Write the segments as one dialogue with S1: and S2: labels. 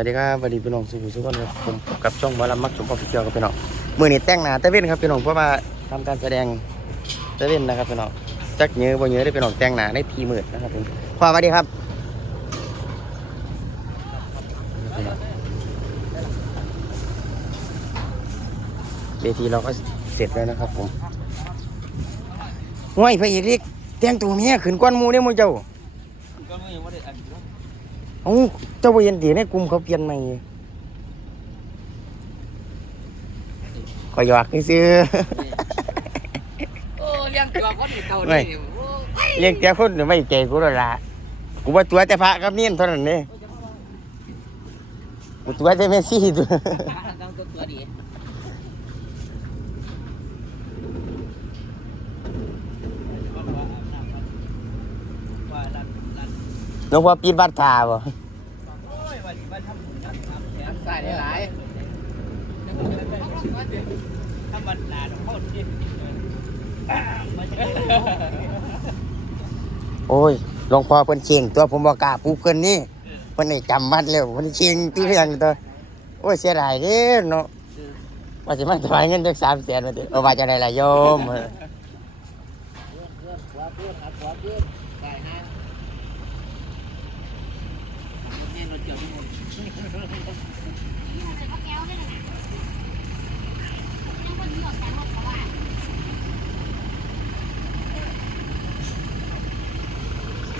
S1: วัสดีครับวัสดีพี่น้องสุขุสุขคนครับผมกับช่องหมอลมักชมออฟฟิเชียลครับพี่น้องมือนี้แต่งหน้าตะเว้นครับพี่น้องเพราะว่าทำการแสดงตะเว้นนะครับพี่น้องจักเนื้อบ่เนื้อได้พี่น้องแต่งหน้าในทีมืดนะครับผมพ่อสวัสดีครับเวทีเราก็เสร็จแล้วนะครับผมห้วยพระเอกเรียกแต่งตัวเมียขึ้นก้อนมูได้มูเจ้า
S2: ก็ไม่ยังไม่ได้อัน
S1: เอ้าเจ้าบ่เห็นตีในกลุ่มเขาเปลี่ยนใหม่ก็หยอกซื้อ
S2: โอ้เลี้ยงตัวคนเก่า
S1: ไม่
S2: นี่
S1: ๆเลี้ยงแต่คนหรือไม่ใจกูแล้วล่ะกูว่าตัวแต่พระกับเนียนเท่านั้นเด้กูตัวแต่เมสซี่ตัว
S2: ต้องตัวตัวดี
S1: น้องว่าปีนวัดทาบ่
S2: ใส่ได้หลายถ้ามันหนาต้องเข้าที่
S1: โอ้ยหลวงพ่อเพิ่นเชียงตัวผมบ่กล้าปลูกเพิ่นนี่เพิ่นให้จำวัดแล้วเพิ่นเชียงตัวเรื่องตัวโอ้ยเสียดายเด้อเนาะว่าสิมาถวายเงินจัก300,000มาติเอาว่าจะได้ล่ะโยม
S2: ใส่ห้าเนี่ยวทั้งหมด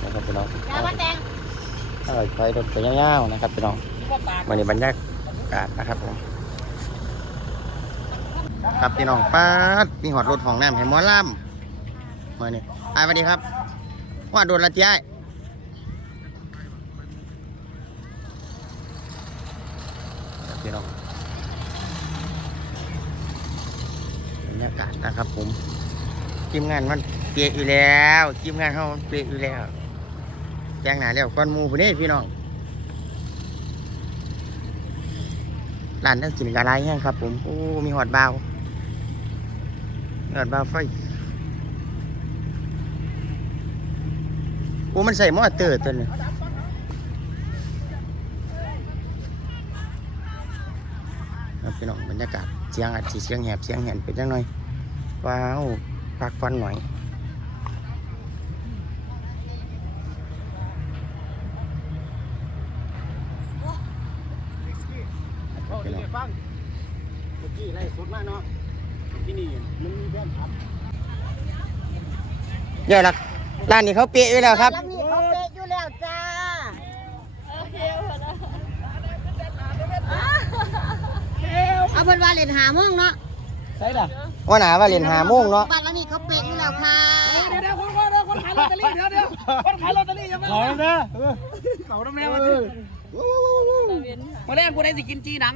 S1: นะครับพี่น้อง
S3: ยมาแดง
S1: อร่อยไปรถตัวยาวๆนะครับพี่น้อง
S2: ก็ปาก
S1: วันนี้บรรยากาศนะครับผมครับพี่น้องป้าดมีหอดรถของน้ำเห็นมอลำมาเนี่อายสวัสดีครับว่าโดนละเจ้ายครับพี่น้องบ รรยากาศนะครับ ผมทีมงานมันเปียอยู่แล้วทีมงานเขามันเปียอยู่แล้วแจ้งหนาแล้วก้อนมูพวกนี้พี่น้องร้านนั่งกินกะไรแห้งครับ ผมโอ้มีหอดบาวหอดบาวไฟโอ้มันใส่หม้อเตอร์ตัวนี้ครับพี่น้องบรรยากาศเสียงอัดเสียงแหบเสียงแหนไปจังหน่อย ว้าวพักฟันหน่อยพี่น้อง
S4: ฟังเมื่อกี้ไล่สุดมากเนาะ ที่นี่มันมีแฟนครับ
S1: เดี๋ยวละร้านนี้เขาเป๊ะอยู่แล้วครับ
S3: แล้วนี่เขาเป๊ะอยู่แล้วจ้าเอาเพิ่นว่าเล่นหาโมงเนาะ
S2: ใช่ด่ะ
S1: ว่าหนาว่าเรียนหาโมงเนาะ
S3: บ้านหลังนี้เขาเป๊ะอยู่แล้วค่ะ
S2: เดี๋ยวเดี๋ยวคนคนเดี๋ยวคนขายลอตเตอรี่เดี๋ยวเดี๋ยวคนขายลอตเตอรี่ยังไม่
S4: ขอแล้วนะ
S2: เขาต้องแน่มาดิมาแรกกูได้สิกินจีหนัง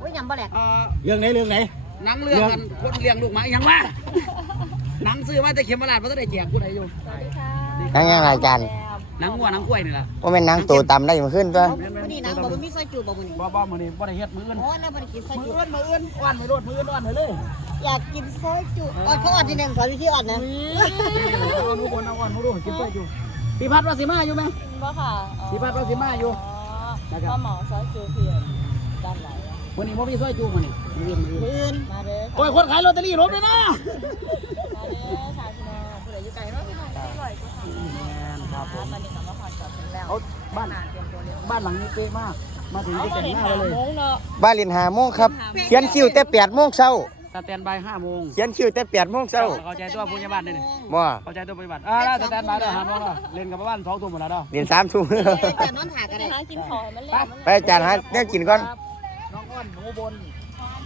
S3: โอ้ยยำบ่แหลก
S2: เอ่อ
S4: เรื่องไหนเรื่องไหน
S2: หนังเรื่องกันคนเลี้ยงลูกหมาอย่างว่าหนังซื้อมาแต่เข็มมาลาดมันต้องได้แจกกูได้อยู่
S1: นั่งยังรายการ
S2: หนังวัวหนังกล้วยนี่แหละ
S1: ว่าเป็นนางโตตำได้มาขึ้นตัว
S3: มื้อนี้นางบอกว่ามีซอยจูบบ่มื้อนี้
S2: บ่บ่มื้อนี้บ่ได้เฮ็ดมื้ออื่น
S3: โอ้ยนางบ่ได้กินซอย
S2: มื้
S3: จู
S2: ออื่นมื้ออื่นอ่อนไม่รดมื้ออื่นอ่อนให้เลย
S3: อยากกินซอยจูอ่อนเขาอ่อนทีหนึงสอนวิธีอ่อนนะ
S2: เอาหนูคนเอาอ่อนมาดูกินไปอยู่พี่พัดว่าสิมาอยู่ไหม
S5: บ่ค่ะอ๋อ
S2: พี่พัดว่าสิมาอยู่
S5: อ๋อ
S2: นะครับ
S5: พ่อหมอซอยจูเพียนด้านไหนอะ
S2: วันนี้บ่มีซอยจูมื้อนี้มื้ออื่นมื้ออื่น
S3: มื้ออื่น
S5: มาเด้อ
S2: โอ้ยคนขายลอตเตอรี่ลบเลยนะ
S5: มาเด้อค่ะพี่น้องผู้ใดอยู่ไกลเนาะพี่น้องอร่อยกว่าค่ะ
S2: ครับผม
S5: ตอนนี้ก็มาขอจอดถึงแล้ว
S2: เอาบ้าน
S5: เตรียมตัวเรียน
S2: บ้านหลังนี้เป๊ะมาก มาถึง
S5: เอา
S2: ก็
S5: มา
S2: แต่ง
S5: เห็น
S2: หน้า
S5: หา
S2: ไว้เลย
S5: โมงเนาะ
S1: บ้านเรียนหาโมงครับ เขียนคิวแต่แปดโมงเช้า
S2: สแตนบาย5โมง
S1: เขียนคิวแต่แปดโมงเช้า
S2: เข้าใจตัวผู้ใหญ่บ้านนี่นี่
S1: บ่
S2: เข้าใจตัวผู้ใหญ่บ้านอ่าได้สแตนบายได้5โมงแล้วเล่นกับบ้าน2ทุ่มหมดแล้วเนาะ
S1: เรียนสามทุ่ม
S3: เดี๋ยวจะนอนหากัน
S5: จะ
S3: ได้
S5: หากินของให้มันเล่นมัน
S1: ไปอาจารย์ฮะเนี่ยกินก่อน
S2: น้องอ้อนหนูบน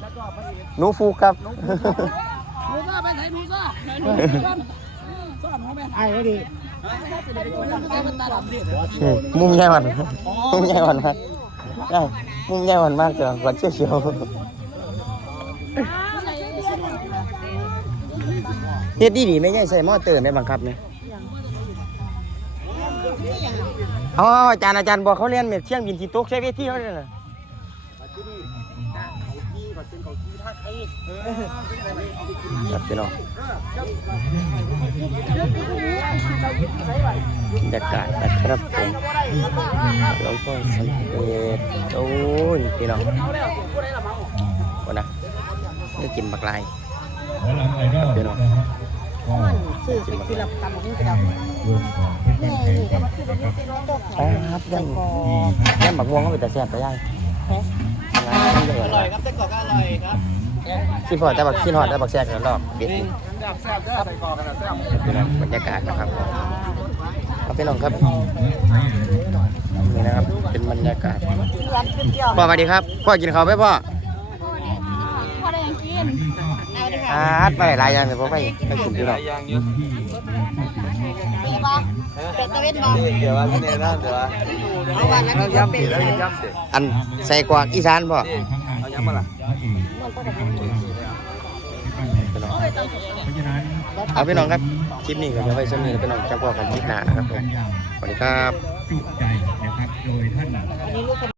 S2: แล้วก็พระเอก
S1: หนูฟูครับ
S2: หนูซ่าไปไหนหนูซ่าหนูซ่าซ่อนเขาแม่ไอ้ไว้ดิมันตาดำดิ
S1: มุมใหญ่หวันมุมใหญ่หวันมากได้มุมใหญ่หวันมากจ้ะขวัญเชี่ยวเชียวเฮ็ดดีดีไม่ใช่ใส่หม้อเตอร์ไม่บังคับเนี่ยอ๋ออาจารย์อาจารย์บอกเขาเรียนเม็ดเชียงบินที่ตกใช้เวทีเขาเลยนะ ครับพี่น้องบรรยากาศนะครับผมแล้วก็สังเกตโอ้ยพี่น้องวันนะนี่กินบักลายพี่น้อง
S3: มันซื้อเป็นคือละตำของกราษนี่นี่ก็มาคือเป็นที่น้อง
S1: ครับยังยังบักวงก็เป็นแต่แซ่บไปยัง อร่อยครับแต่ก่อก็อร่อยครับคิดพอแต่บักคิดหอดแต่บักแซ่บกันรอบเด็ด
S4: แซ่บเด้อใส่กอกันนะแซ่บ
S1: พี่น้องบรรยากาศนะครับครับพี่น้องครับนี่นะครับเป็นบรรยากาศ
S3: ร้านเป็นเดียว
S1: พ่อสวัสดีครับพ่อกินข้าวไหมพ่อ
S5: พ่อได้ยังกิน
S3: เอาดิค่ะ
S1: อาดไปหลายอย่างเลยพ่อไปไปกินพี่น้อง
S3: มีบ่ เดตะเวนบ่
S4: เดี๋ยวว่าที่นี่นะเดี๋ยวว่า
S3: เอาวันนั้นก็เป็น
S4: แล้วย่ำเสร็จ
S1: อันใส่กวากอีสานพ่อ
S4: เอาย่ำมาละ
S1: เอาพี่น้องครับคลิปนี้ก็จะไว้ช่วนี้พี่น้องจะพอกันคลิปหน้านะครับผมสวัสดีครับ
S6: จุใจนะครับโดยท่าน